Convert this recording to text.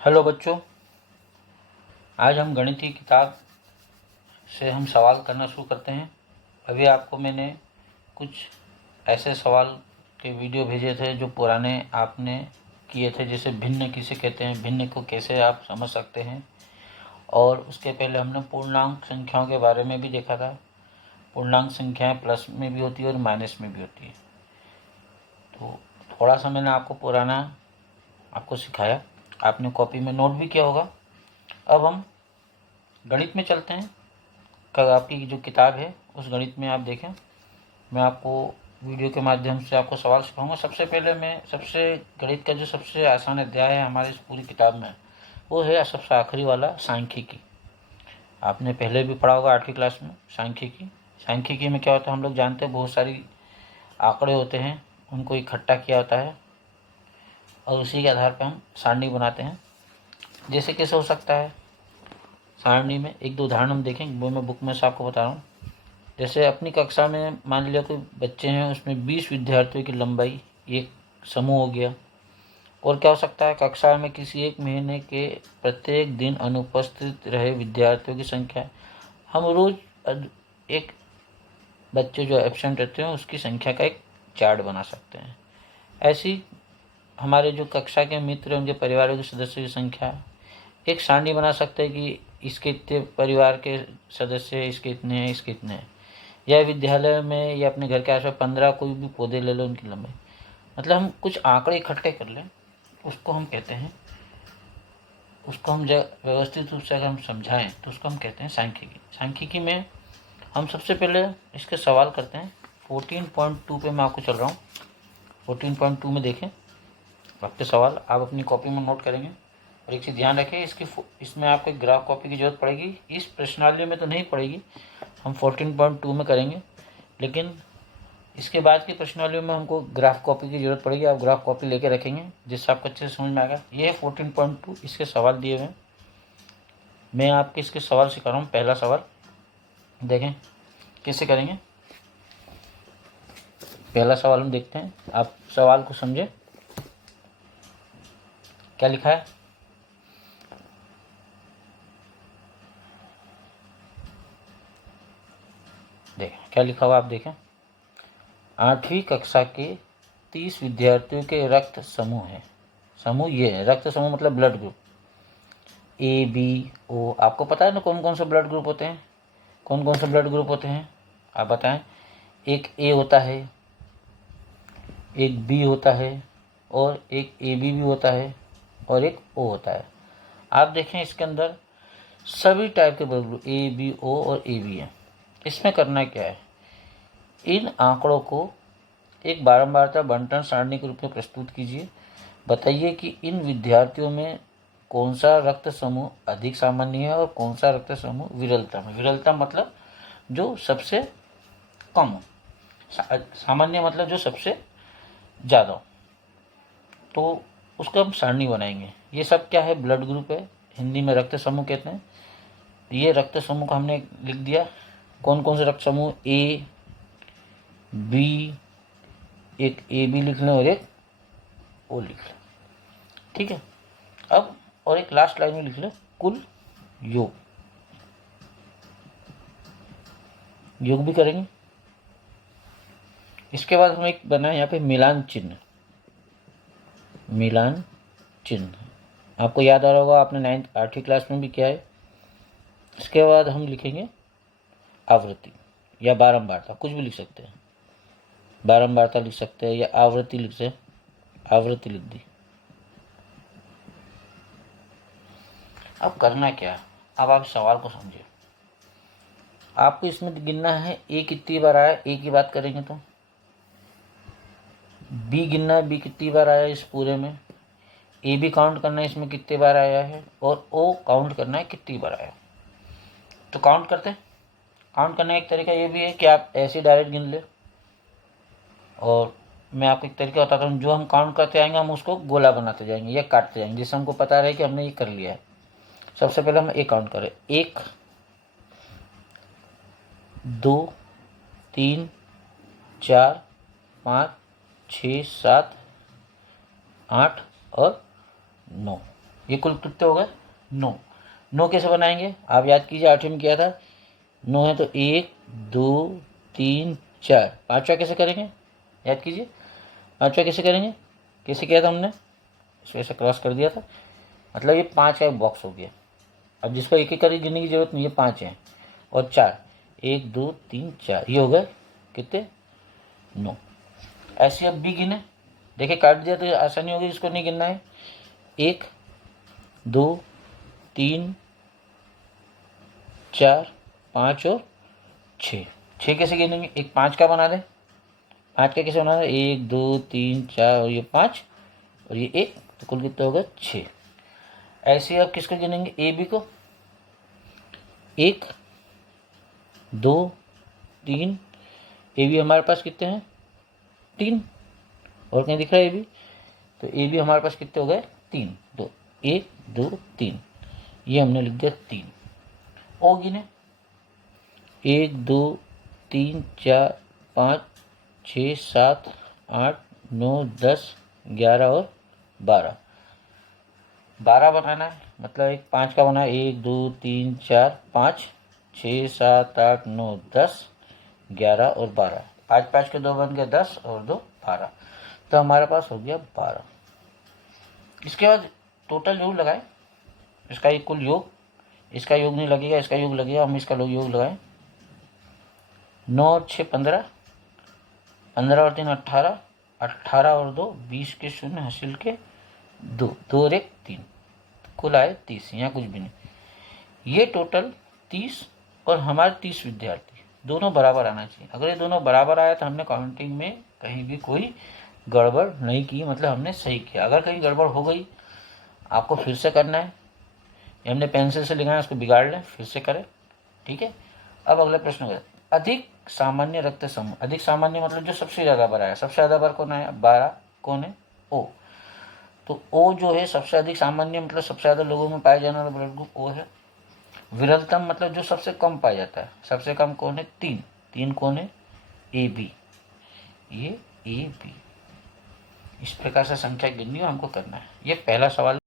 Hello बच्चों, आज हम गणित की किताब से हम सवाल करना शुरू करते हैं। अभी आपको मैंने कुछ ऐसे सवाल के वीडियो भेजे थे जो पुराने आपने किए थे, जैसे भिन्न किसे कहते हैं, भिन्न को कैसे आप समझ सकते हैं। और उसके पहले हमने पूर्णांक संख्याओं के बारे में भी देखा था। पूर्णांक संख्याएं प्लस में भी होती है और माइनस में भी होती है। तो थोड़ा सा मैंने आपको पुराना आपको सिखाया, आपने कॉपी में नोट भी किया होगा। अब हम गणित में चलते हैं। कल आपकी जो किताब है उस गणित में आप देखें, मैं आपको वीडियो के माध्यम से आपको सवाल सिखाऊंगा। सबसे पहले मैं गणित का जो सबसे आसान अध्याय है हमारी इस पूरी किताब में, वो है सबसे आखिरी वाला सांख्यिकी। आपने पहले भी पढ़ा होगा 8वीं क्लास में सांख्यिकी। सांख्यिकी में क्या होता है, हम लोग जानते हैं बहुत सारी आंकड़े होते हैं, उनको इकट्ठा किया होता है और उसी के आधार पर हम सारणी बनाते हैं। जैसे कैसे हो सकता है सारणी में, एक दो उदाहरण हम देखेंगे, वो मैं बुक में से आपको बता रहा हूँ। जैसे अपनी कक्षा में मान लिया कोई बच्चे हैं, उसमें 20 विद्यार्थियों की लंबाई एक समूह हो गया। और क्या हो सकता है, कक्षा में किसी एक महीने के प्रत्येक दिन अनुपस्थित रहे विद्यार्थियों की संख्या। हम रोज एक बच्चे जो एब्सेंट रहते हैं उसकी संख्या का एक चार्ट बना सकते हैं। ऐसी हमारे जो कक्षा के मित्र उनके परिवारों के सदस्यों की संख्या एक सारणी बना सकते हैं कि इसके इतने परिवार के सदस्य हैं, इसके इतने हैं, इसके इतने हैं। या विद्यालय में या अपने घर के आसपास 15 कोई भी पौधे ले लो, उनकी लंबाई। मतलब हम कुछ आंकड़े इकट्ठे कर लें, उसको हम कहते हैं, उसको हम व्यवस्थित रूप से अगर हम समझाएं तो उसको हम कहते हैं सांख्यिकी। सांख्यिकी में हम सबसे पहले इसके सवाल करते हैं। 14.2 पे मैं आपको चल रहा हूँ। 14.2 में देखें आपके सवाल, आप अपनी कॉपी में नोट करेंगे। और एक चीज़ ध्यान रखें, इसमें आपको एक ग्राफ कॉपी की जरूरत पड़ेगी। इस प्रश्नावली में तो नहीं पड़ेगी, हम 14.2 में करेंगे, लेकिन इसके बाद की प्रश्नावली में हमको ग्राफ कॉपी की जरूरत पड़ेगी। आप ग्राफ कॉपी लेके रखेंगे जिससे आपको अच्छे से समझ में आएगा। ये है 14.2, इसके सवाल दिए हुए हैं। मैं आपके इसके सवाल सिखा रहा हूँ। पहला सवाल देखें कैसे करेंगे। पहला सवाल हम देखते हैं, आप सवाल को समझें। क्या लिखा है, देखें क्या लिखा हुआ, आप देखें। 8वीं कक्षा के 30 विद्यार्थियों के रक्त समूह है। समूह ये है, रक्त समूह मतलब blood group A B O. आपको पता है ना कौन कौन से ब्लड ग्रुप होते हैं, कौन कौन से ब्लड ग्रुप होते हैं, आप बताएं। एक ए होता है, एक बी होता है, और एक ए बी भी होता है, और एक ओ होता है। आप देखें इसके अंदर सभी टाइप के blood group A B O और ए बी हैं। इसमें करना क्या है, इन आंकड़ों को एक बारंबारता बंटन सारणी के रूप में प्रस्तुत कीजिए। बताइए कि इन विद्यार्थियों में कौन सा रक्त समूह अधिक सामान्य है और कौन सा रक्त समूह विरलता में। विरलता मतलब जो सबसे कम हो, सामान्य मतलब जो सबसे ज़्यादा हो। तो उसका हम सारणी बनाएंगे। ये सब क्या है, ब्लड ग्रुप है, हिंदी में रक्त समूह कहते हैं। ये रक्त समूह को हमने लिख दिया। कौन कौन से रक्त समूह, ए बी, एक ए बी लिख लें और एक ओ लिख लें, ठीक है। अब और एक लास्ट लाइन में लिख लें कुल योग, योग भी करेंगे। इसके बाद हम एक बनाए यहाँ पे मिलान चिन्ह। मिलान चिन्ह आपको याद आ रहा होगा, आपने 8वीं क्लास में भी किया है। इसके बाद हम लिखेंगे आवृत्ति या बारंबारता, कुछ भी लिख सकते हैं। बारंबारता लिख सकते हैं या आवृत्ति लिख सकते, आवृत्ति लिख दी। अब करना क्या है, अब आप सवाल को समझिए। आपको इसमें गिनना है ए कितनी बार आया, ए की बात करेंगे तो बी गिनना है, बी कितनी बार आया इस पूरे में। ए भी काउंट करना है इसमें कितनी बार आया है, और ओ काउंट करना है कितनी बार आया। तो काउंट करते हैं। काउंट करने का एक तरीका ये भी है कि आप ऐसे डायरेक्ट गिन ले, और मैं आपको एक तरीका बताता हूँ। जो हम काउंट करते आएंगे हम उसको गोला बनाते जाएंगे या काटते जाएंगे, जिससे हमको पता रहे कि हमने ये कर लिया है। सबसे पहले हम एक काउंट करें, 1 2 3 4 5 6 7 8 और 9। ये कुल कितने हो गए 9। 9 कैसे बनाएंगे आप याद कीजिए, 8वें में किया था। 9 है तो 1 2 3 4, 5वां कैसे करेंगे याद कीजिए, 5वां कैसे करेंगे, कैसे किया था हमने, इसको ऐसे क्रॉस कर दिया था, मतलब ये 5 का एक बॉक्स हो गया। अब जिसको एक एक करके गिनने की जरूरत नहीं, ये 5 है और 4, 1 2 3 4, ये हो गए कितने 9। ऐसे अब भी गिने, देखिए काट दिया तो आसानी होगी, इसको नहीं गिनना है। 1 2 3 4 5 और 6, 6 कैसे गिनेंगे, एक 5 का बना दें, 5 का कैसे बना दें, 1 2 3 4 और ये 5 और ये 1, तो कुल कितना होगा 6। ऐसे अब किसको गिनेंगे, ए बी को, 1 2 3, ए बी हमारे पास कितने हैं 3, और कहीं दिख रहा है ए बी, तो ए बी हमारे पास कितने हो गए 3, तो 1 2 3, ये हमने लिख दिया 3। ओ गिने 1 2 3 4 5 6 7 8 9 10 11 और 12, 12 बनाना है, मतलब एक 5 का बना है, 1 2 3 4 5 6 7 8 9 10 11 और 12, 5 5 के 2 बन गए 10 और 2 12, तो हमारे पास हो गया 12। इसके बाद टोटल योग लगाए, इसका एक कुल योग, इसका योग नहीं लगेगा, इसका योग लगेगा, हम इसका योग लगाएं, 9 और 6 15, 15 और 3 18, 18 और 2 20 के शून्य हासिल के 2, 2 और 1 3, कुल आए 30, यहाँ कुछ भी नहीं। ये टोटल 30 और हमारे 30 विद्यार्थी दोनों बराबर आना चाहिए। अगर ये दोनों बराबर आया तो हमने काउंटिंग में कहीं भी कोई गड़बड़ नहीं की, मतलब हमने सही किया। अगर कहीं गड़बड़ हो गई आपको फिर से करना है, ये हमने पेंसिल से लिखा है, उसको बिगाड़ लें, फिर से करें, ठीक है। अब अगला प्रश्न है, अधिक सामान्य रक्त समूह, अधिक सामान्य मतलब जो सबसे ज़्यादा बार आया, सबसे ज़्यादा बार कौन आया 12, कौन है ओ, तो ओ जो है सबसे अधिक सामान्य मतलब सबसे ज़्यादा लोगों में पाया जाने वाला ब्लड ग्रुप ओ है। विरलतम मतलब जो सबसे कम पाया जाता है, सबसे कम कौन है 3, 3 कौन है ए बी, ये ए बी। इस प्रकार से संख्या गिननी हमको करना है। ये पहला सवाल।